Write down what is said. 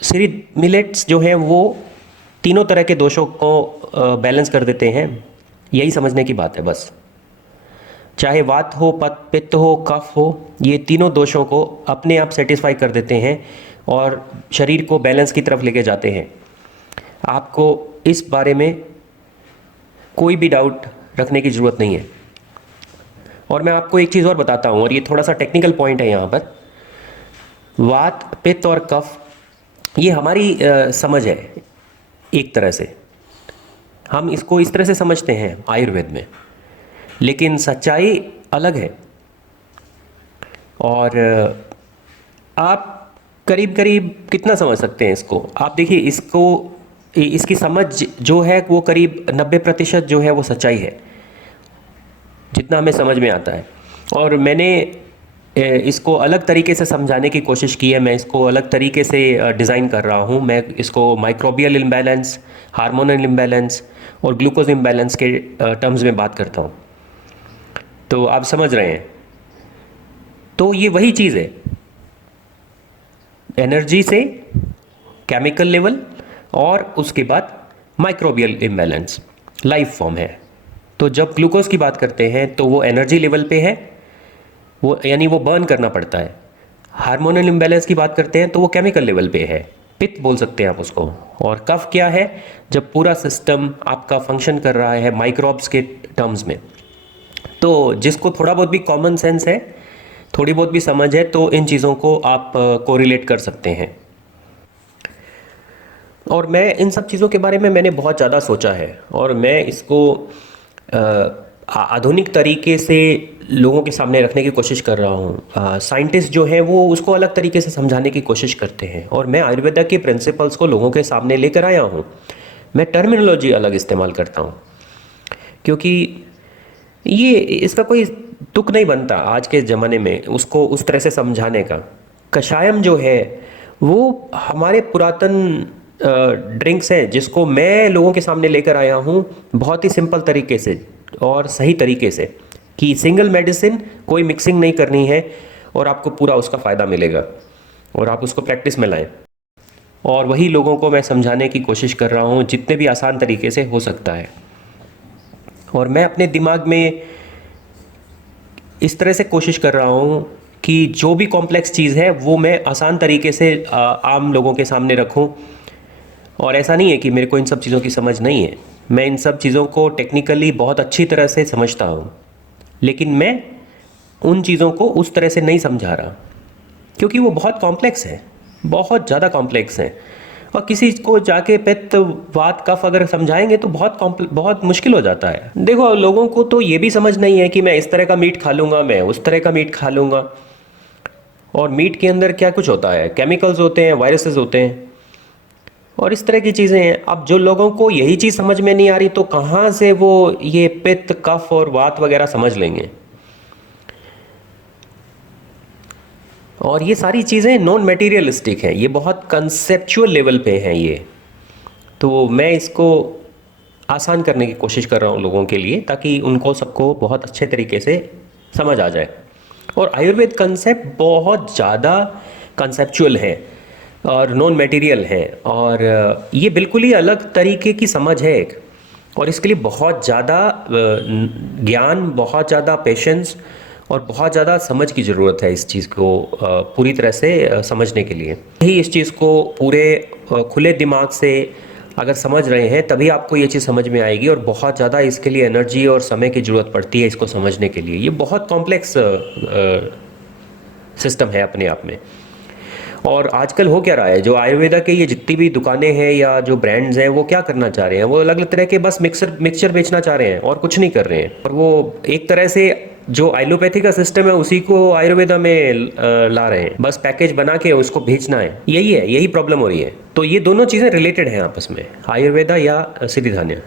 Shri millets जो हैं वो तीनों तरह के दोषों को बैलेंस कर देते हैं। यही समझने की बात है बस। चाहे वात हो, पित्त हो, कफ हो, ये तीनों दोषों को अपने आप सेटिस्फाई कर देते हैं और शरीर को बैलेंस की तरफ लेके जाते हैं। आपको इस बारे में कोई भी डाउट रखने की ज़रूरत नहीं है। और मैं आपको एक चीज़ और बताता हूँ, और ये थोड़ा सा टेक्निकल पॉइंट है यहाँ पर। वात, पित्त और कफ ये हमारी समझ है एक तरह से। हम इसको इस तरह से समझते हैं आयुर्वेद में, लेकिन सच्चाई अलग है। और आप करीब करीब कितना समझ सकते हैं इसको? आप देखिए, इसकी समझ जो है वो करीब 90% जो है वो सच्चाई है, जितना हमें समझ में आता है। और मैंने इसको अलग तरीके से समझाने की कोशिश की है। मैं इसको अलग तरीके से डिज़ाइन कर रहा हूँ। मैं इसको माइक्रोबियल इम्बैलेंस, हार्मोनल इम्बैलेंस और ग्लूकोज इम्बैलेंस के टर्म्स में बात करता हूँ। तो आप समझ रहे हैं। तो ये वही चीज़ है, एनर्जी से केमिकल लेवल और उसके बाद माइक्रोबियल इम्बैलेंस लाइफ फॉर्म है। तो जब ग्लूकोज की बात करते हैं तो वो एनर्जी लेवल पे है, वो यानी वो बर्न करना पड़ता है। हार्मोनल इम्बैलेंस की बात करते हैं तो वो केमिकल लेवल पे है, पित्त बोल सकते हैं आप उसको। और कफ क्या है? जब पूरा सिस्टम आपका फंक्शन कर रहा है माइक्रोब्स के टर्म्स में। तो जिसको थोड़ा बहुत भी कॉमन सेंस है, थोड़ी बहुत भी समझ है, तो इन चीज़ों को आप कोरिलेट कर सकते हैं। और मैं इन सब चीज़ों के बारे में मैंने बहुत ज़्यादा सोचा है, और मैं इसको आधुनिक तरीके से लोगों के सामने रखने की कोशिश कर रहा हूँ। साइंटिस्ट जो हैं वो उसको अलग तरीके से समझाने की कोशिश करते हैं, और मैं आयुर्वेदा के प्रिंसिपल्स को लोगों के सामने लेकर आया हूँ। मैं टर्मिनोलॉजी अलग इस्तेमाल करता हूँ, क्योंकि ये इसका कोई तुक नहीं बनता आज के ज़माने में उसको उस तरह से समझाने का। कषायम जो है वो हमारे पुरातन ड्रिंक्स हैं, जिसको मैं लोगों के सामने लेकर आया हूँ बहुत ही सिंपल तरीके से और सही तरीके से, कि सिंगल मेडिसिन, कोई मिक्सिंग नहीं करनी है, और आपको पूरा उसका फ़ायदा मिलेगा, और आप उसको प्रैक्टिस में लाएं। और वही लोगों को मैं समझाने की कोशिश कर रहा हूँ जितने भी आसान तरीके से हो सकता है। और मैं अपने दिमाग में इस तरह से कोशिश कर रहा हूँ कि जो भी कॉम्प्लेक्स चीज़ है वो मैं आसान तरीके से आम लोगों के सामने रखूँ। और ऐसा नहीं है कि मेरे को इन सब चीज़ों की समझ नहीं है, मैं इन सब चीज़ों को टेक्निकली बहुत अच्छी तरह से समझता हूँ, लेकिन मैं उन चीज़ों को उस तरह से नहीं समझा रहा, क्योंकि वो बहुत कॉम्प्लेक्स है, बहुत ज़्यादा कॉम्प्लेक्स है। और किसी को जाके पित्त, वात, कफ अगर समझाएंगे तो बहुत मुश्किल हो जाता है। देखो, लोगों को तो ये भी समझ नहीं है कि मैं इस तरह का मीट खा लूँगा, मैं उस तरह का मीट खा लूँगा। और मीट के अंदर क्या कुछ होता है, केमिकल्स होते हैं, वायरसेस होते हैं, और इस तरह की चीज़ें हैं। अब जो लोगों को यही चीज़ समझ में नहीं आ रही, तो कहाँ से वो ये पित्त, कफ और वात वगैरह समझ लेंगे? और ये सारी चीज़ें नॉन मटेरियलिस्टिक हैं, ये बहुत कंसेप्चुअल लेवल पे हैं ये। तो मैं इसको आसान करने की कोशिश कर रहा हूँ लोगों के लिए, ताकि उनको सबको बहुत अच्छे तरीके से समझ आ जाए। और आयुर्वेद कंसेप्ट बहुत ज़्यादा कंसेप्चुअल है और नॉन मटेरियल है, और ये बिल्कुल ही अलग तरीके की समझ है एक। और इसके लिए बहुत ज़्यादा ज्ञान, बहुत ज़्यादा पेशेंस और बहुत ज़्यादा समझ की ज़रूरत है इस चीज़ को पूरी तरह से समझने के लिए। ही इस चीज़ को पूरे खुले दिमाग से अगर समझ रहे हैं तभी आपको ये चीज़ समझ में आएगी, और बहुत ज़्यादा इसके लिए एनर्जी और समय की ज़रूरत पड़ती है इसको समझने के लिए। ये बहुत कॉम्प्लेक्स सिस्टम है अपने आप में। और आजकल हो क्या रहा है, जो आयुर्वेदा के ये जितनी भी दुकानें हैं या जो ब्रांड्स हैं, वो क्या करना चाह रहे हैं? वो अलग अलग तरह के बस मिक्सचर बेचना चाह रहे हैं और कुछ नहीं कर रहे हैं। और वो एक तरह से जो एलोपैथी का सिस्टम है उसी को आयुर्वेदा में ला रहे हैं, बस पैकेज बना के उसको भेजना है। यही प्रॉब्लम हो रही है। तो ये दोनों चीज़ें रिलेटेड हैं आपस में, आयुर्वेदा या सिद्धि धान्य।